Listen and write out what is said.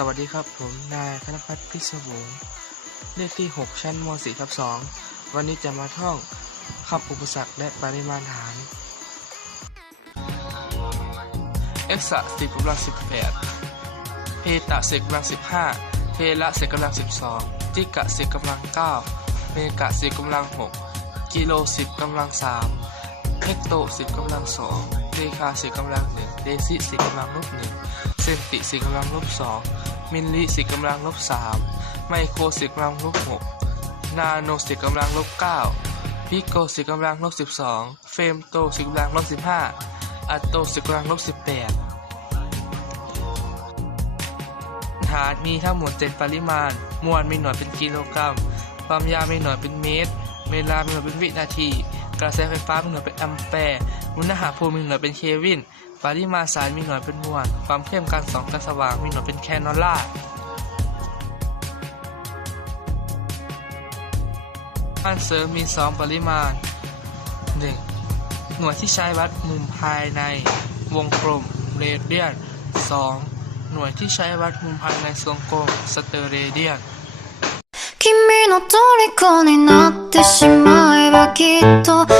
สวัสดีครับผมนายธนพัฒน์พิศวงเลขที่ 6 ชั้นม .4 ทับ2วันนี้จะมาท่องคำอุปสรรคและปริมาณฐาน x สิบกำลัง18เพตะสิบกำลัง15เพละสิบกำลัง12จิกะสิบกำลัง9เมกะสิบกำลัง6กิโลสิบกำลัง3เฮกโตสิบกำลัง2เลคาสิบกำลัง1เดซิสิบกำลังลบ1เซนติสิกำลังลบ2มิลลิสิกำลังลบ3ไมโครสิกำลังลบ6นาโนสิกำลังลบ9พิโกสิกำลังลบ12เฟมโตสิกำลังลบ15อัตโตสิกำลังลบ18ฐานมีทั้งหมด7ปริมาณ มวลมีหน่วยเป็นกิโลกรัม ความยาวมีหน่วยเป็นเมตร เวลามีหน่วยเป็นวินาที กระแสไฟฟ้ามีหน่วยเป็นแอมแปร์ อุณหภูมิมีหน่วยเป็นเคลวิน ปริมาณสารมีหน่วยเป็นมวล ความเข้มการส่องการสว่างมีหน่วยเป็นแคนอลลาอันเสริมมี 2 ปริมาณ 1. หน่วยที่ใช้วัดมุมภายใน วงกลม เรเดียน 2. หน่วยที่ใช้วัดมุมภายในทรงกลม สเตอเรเดียน 君の虜になってしまえばきっと